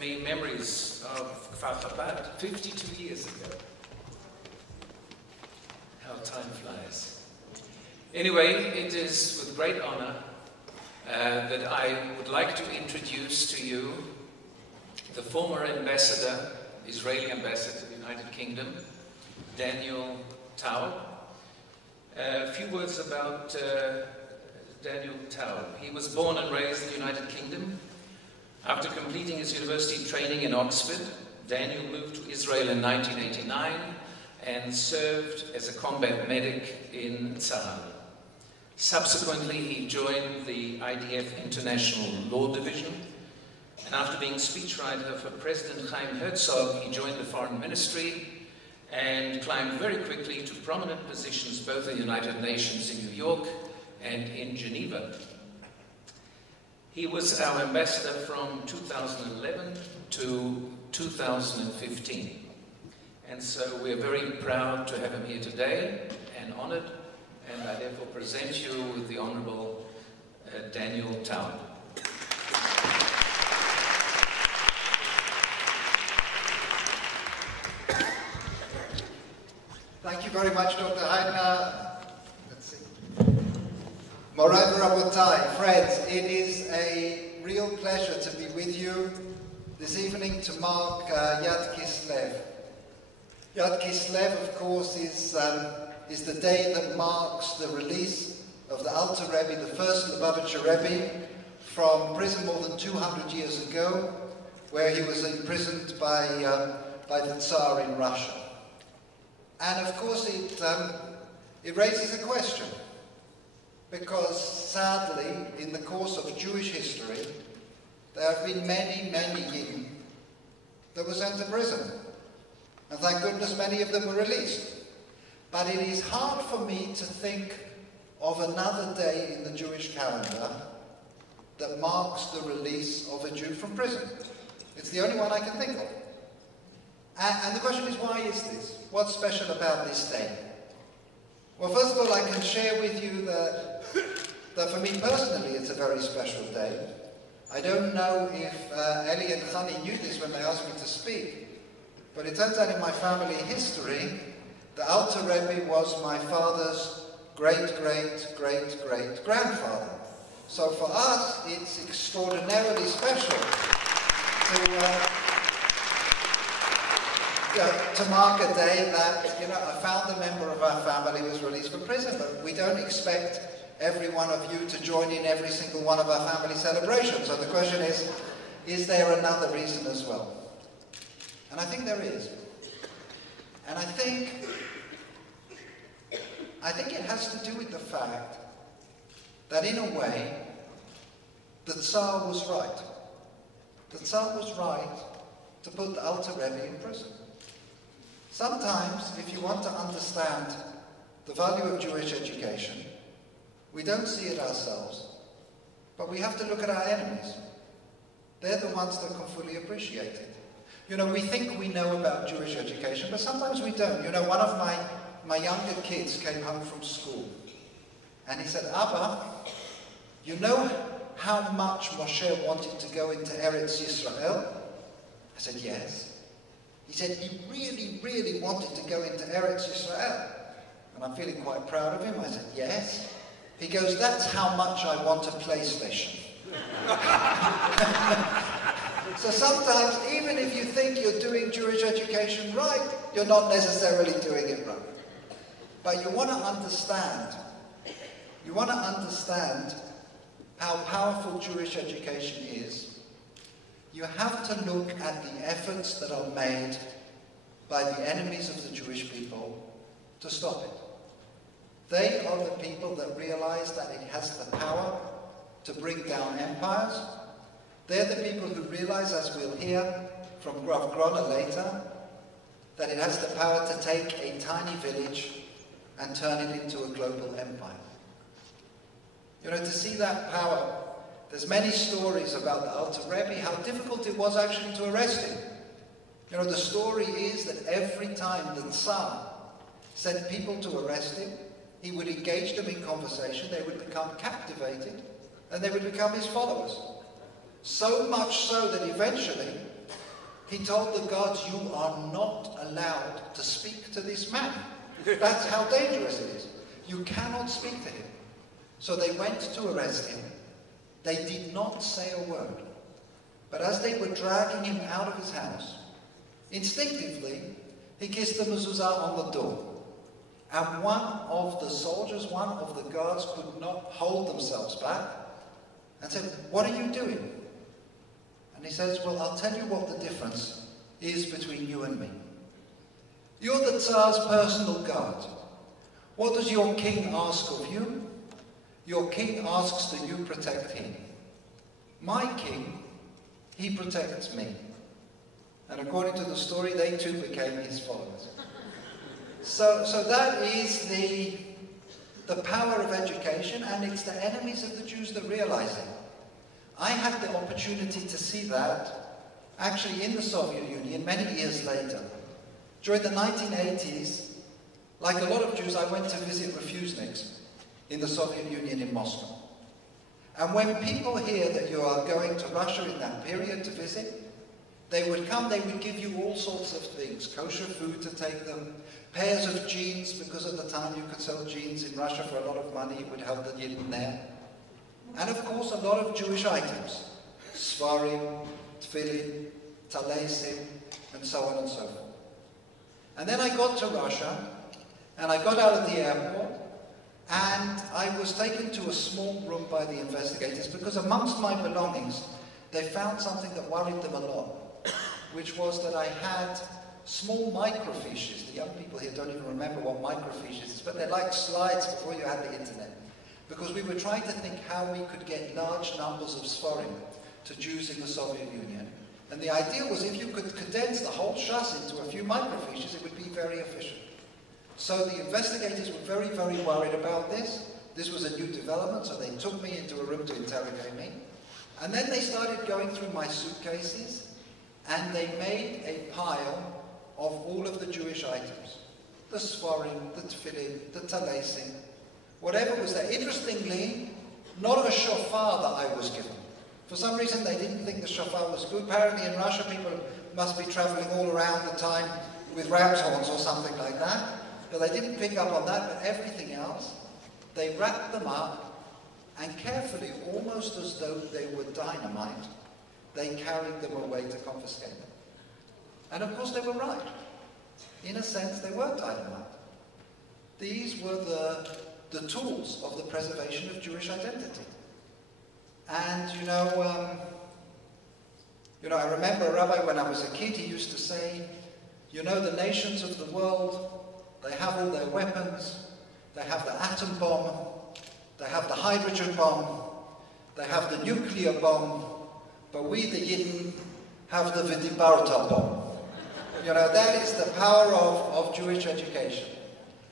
me memories of Kfar Chabad 52 years ago. How time flies. Anyway, it is with great honor that I would like to introduce to you the former ambassador, Israeli ambassador to the United Kingdom, Daniel Taub. A few words about Daniel Taub. He was born and raised in the United Kingdom. After completing his university training in Oxford, Daniel moved to Israel in 1989 and served as a combat medic in Tzahal. Subsequently, he joined the IDF International Law Division, and after being speechwriter for President Chaim Herzog, he joined the Foreign Ministry and climbed very quickly to prominent positions both in the United Nations in New York and in Geneva. He was our ambassador from 2011 to 2015. And so we're very proud to have him here today and honored, and I therefore present you with the Honorable Daniel Taub. Thank you very much, Dr. Heidner. Let's see. Morai Rabotai, friends, it is a real pleasure to be with you this evening to mark Yad Kislev. Yad Kislev, of course, is the day that marks the release of the Alter Rebbe, the first Lubavitcher Rebbe, from prison more than 200 years ago, where he was imprisoned by the Tsar in Russia. And of course it raises a question, because sadly, in the course of Jewish history, there have been many, many Yidden that were sent to prison. And thank goodness many of them were released. But it is hard for me to think of another day in the Jewish calendar that marks the release of a Jew from prison. It's the only one I can think of. And the question is, why is this? What's special about this day? Well, first of all, I can share with you that for me personally, it's a very special day. I don't know if Eli and Chani knew this when they asked me to speak, but it turns out in my family history, the Alter Rebbe was my father's great-great-great-great-grandfather. So for us, it's extraordinarily special to mark a day that, a founder member of our family was released from prison. But we don't expect every one of you to join in every single one of our family celebrations. So the question is there another reason as well? And I think there is. And I think it has to do with the fact that in a way, the Tsar was right. The Tsar was right to put the Alter Rebbe in prison. Sometimes, if you want to understand the value of Jewish education, we don't see it ourselves, but we have to look at our enemies. They're the ones that can fully appreciate it. We think we know about Jewish education, but sometimes we don't. One of my younger kids came home from school, and he said, Abba, you know how much Moshe wanted to go into Eretz Yisrael? I said, yes. He said he really, really wanted to go into Eretz Yisrael. And I'm feeling quite proud of him. I said, yes. He goes, that's how much I want a PlayStation. So sometimes, even if you think you're doing Jewish education right, you're not necessarily doing it right. But you want to understand how powerful Jewish education is. You have to look at the efforts that are made by the enemies of the Jewish people to stop it. They are the people that realize that it has the power to bring down empires. They're the people who realize, as we'll hear from Rav Grona later, that it has the power to take a tiny village and turn it into a global empire. To see that power, there's many stories about the Alter Rebbe, how difficult it was actually to arrest him. The story is that every time the Tsar sent people to arrest him, he would engage them in conversation, they would become captivated, and they would become his followers. So much so that eventually He told the guards, "You are not allowed to speak to this man." That's how dangerous it is. You cannot speak to him. So they went to arrest him. They did not say a word. But as they were dragging him out of his house, instinctively, he kissed the mezuzah on the door. And one of the soldiers, one of the guards, could not hold themselves back and said, "What are you doing?" And he says, "Well, I'll tell you what the difference is between you and me. You're the Tsar's personal guard. What does your king ask of you? Your king asks that you protect him. My king, he protects me." And according to the story, they too became his followers. So that is the power of education, and it's the enemies of the Jews that realize it. I had the opportunity to see that actually in the Soviet Union many years later. During the 1980s, like a lot of Jews, I went to visit refuseniks in the Soviet Union in Moscow. And when people hear that you are going to Russia in that period to visit, they would come, they would give you all sorts of things, kosher food to take them, pairs of jeans, because at the time you could sell jeans in Russia for a lot of money, it would help the Yidden there. And of course a lot of Jewish items, svarim, tefillin, talesim, and so on and so forth. And then I got to Russia, and I got out of the airport, and I was taken to a small room by the investigators, because amongst my belongings, they found something that worried them a lot, which was that I had small microfiches. The young people here don't even remember what microfiches is, but they're like slides before you had the internet. Because we were trying to think how we could get large numbers of Sforim to Jews in the Soviet Union. And the idea was if you could condense the whole Shas into a few microfiches, it would be very efficient. So the investigators were very, very worried about this. This was a new development, so they took me into a room to interrogate me. And then they started going through my suitcases, and they made a pile of all of the Jewish items. The Sforim, the Tefillin, the Talesim, whatever was there. Interestingly, not a shofar that I was given. For some reason they didn't think the shofar was good. Apparently in Russia people must be traveling all around the time with ram's horns or something like that. But they didn't pick up on that, but everything else, they wrapped them up and carefully, almost as though they were dynamite, they carried them away to confiscate them. And of course they were right. In a sense, they were dynamite. These were the tools of the preservation of Jewish identity. And I remember a rabbi when I was a kid, he used to say, the nations of the world, they have all their weapons, they have the atom bomb, they have the hydrogen bomb, they have the nuclear bomb, but we, the Yidden, have the Vidibarta bomb. That is the power of Jewish education.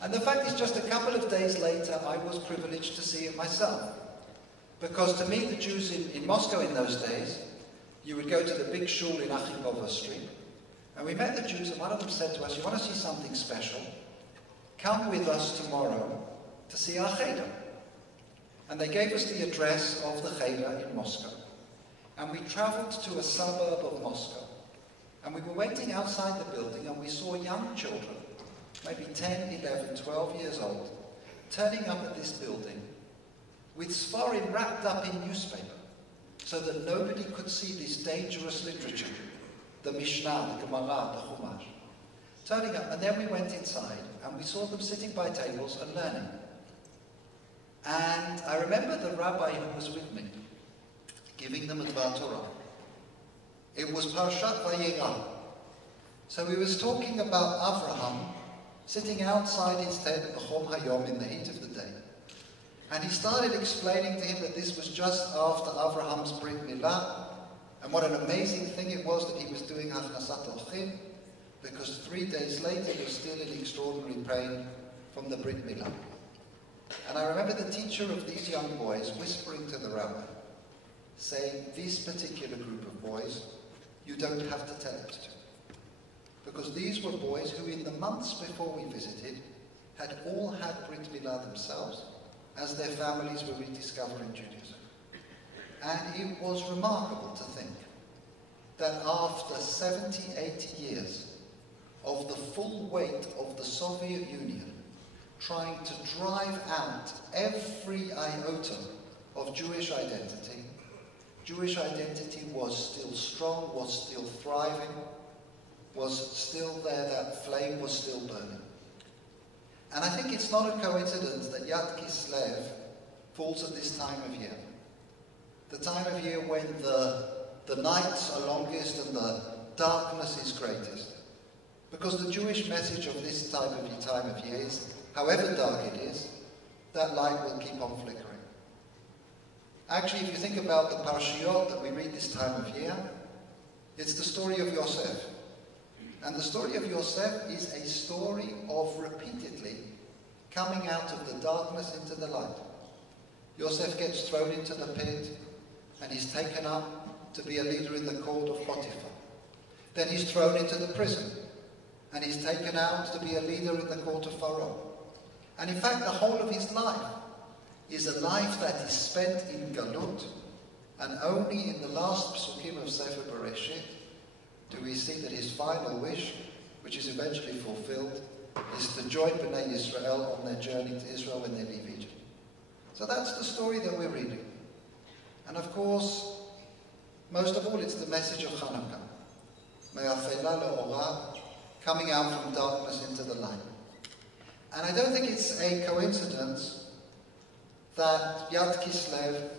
And the fact is, just a couple of days later, I was privileged to see it myself. Because to meet the Jews in Moscow in those days, you would go to the big shul in Achimova Street, and we met the Jews, and one of them said to us, "You want to see something special? Come with us tomorrow to see our cheder." And they gave us the address of the cheder in Moscow. And we traveled to a suburb of Moscow. And we were waiting outside the building, and we saw young children, maybe 10, 11, 12 years old, turning up at this building with Sforim wrapped up in newspaper, so that nobody could see this dangerous literature, the Mishnah, the Gemara, the Chumash. Turning up, and then we went inside, and we saw them sitting by tables and learning. And I remember the rabbi who was with me, giving them a Dvar Torah. It was Parshat Vayera. So he was talking about Avraham sitting outside his tent at the Chom Hayom in the heat of the day. And he started explaining to him that this was just after Avraham's Brit Milah, and what an amazing thing it was that he was doing Achnasat Orchim, because 3 days later he was still in extraordinary pain from the Brit Milah. And I remember the teacher of these young boys whispering to the rabbi, saying, "This particular group of boys, you don't have to tell it to. Because these were boys who in the months before we visited had all had Brit Milah themselves, as their families were rediscovering Judaism." And it was remarkable to think that after 70, 80 years of the full weight of the Soviet Union trying to drive out every iota of Jewish identity was still strong, was still thriving, was still there, that flame was still burning. And I think it's not a coincidence that Yad Kislev falls at this time of year. The time of year when the nights are longest and the darkness is greatest. Because the Jewish message of this time of year is, however dark it is, that light will keep on flickering. Actually, if you think about the parashiyot that we read this time of year, it's the story of Yosef. And the story of Yosef is a story of repeatedly coming out of the darkness into the light. Yosef gets thrown into the pit, and he's taken up to be a leader in the court of Potiphar. Then he's thrown into the prison, and he's taken out to be a leader in the court of Pharaoh. And in fact, the whole of his life is a life that is spent in Galut, and only in the last psukim of Sefer Bereshit do we see that his final wish, which is eventually fulfilled, is to join Bnei Israel on their journey to Israel when they leave Egypt. So that's the story that we're reading. And of course, most of all, it's the message of Hanukkah. Me'afela le'ora, coming out from darkness into the light. And I don't think it's a coincidence that Yad Kislev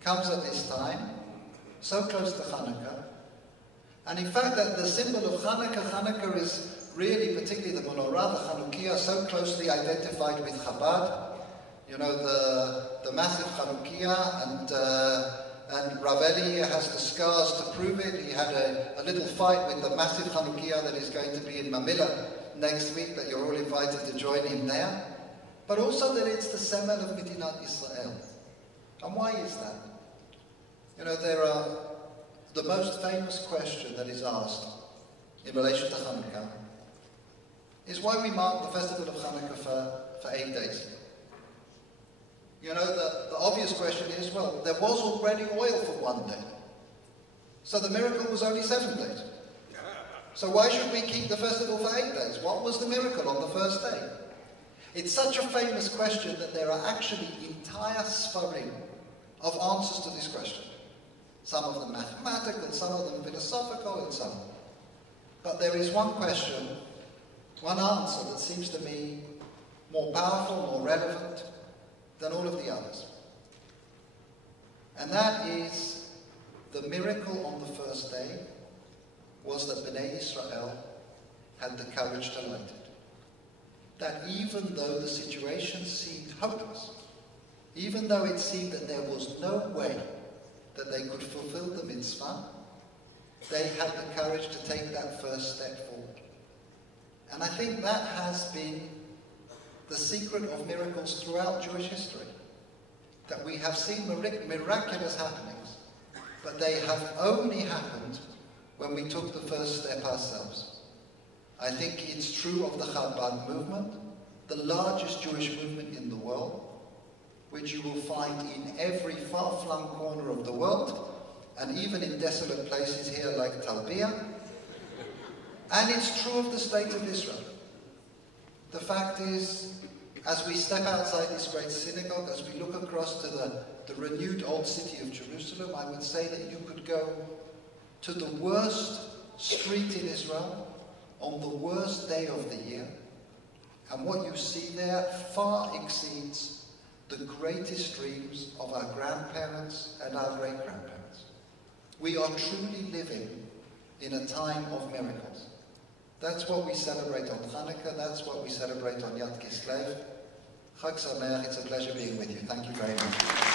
comes at this time, so close to Hanukkah. And in fact, that the symbol of Hanukkah is really, particularly the menorah, the Chanukiah, so closely identified with Chabad. You know, the massive Chanukiah, and Rav Eli has the scars to prove it. He had a little fight with the massive Chanukiah that is going to be in Mamilla next week, that you're all invited to join him there. But also that it's the Semel of Medinat Israel. And why is that? You know, the most famous question that is asked in relation to Hanukkah is why we mark the festival of Hanukkah for 8 days. You know, the obvious question is, well, there was already oil for 1 day. So the miracle was only 7 days. So why should we keep the festival for 8 days? What was the miracle on the first day? It's such a famous question that there are actually entire sfarim of answers to this question. Some of them mathematical, some of them philosophical, and so on. But there is one question, one answer that seems to me more powerful, more relevant than all of the others. And that is, the miracle on the first day was that Bnei Israel had the courage to light it. That even though the situation seemed hopeless, even though it seemed that there was no way that they could fulfill the mitzvah, they had the courage to take that first step forward. And I think that has been the secret of miracles throughout Jewish history. That we have seen miraculous happenings, but they have only happened when we took the first step ourselves. I think it's true of the Chabad movement, the largest Jewish movement in the world, which you will find in every far-flung corner of the world, and even in desolate places here like Talbiya. And it's true of the state of Israel. The fact is, as we step outside this great synagogue, as we look across to the renewed old city of Jerusalem, I would say that you could go to the worst street in Israel on the worst day of the year, and what you see there far exceeds the greatest dreams of our grandparents and our great-grandparents. We are truly living in a time of miracles. That's what we celebrate on Hanukkah, that's what we celebrate on Yad Kislev. Chag Sameach, it's a pleasure being with you. Thank you very much.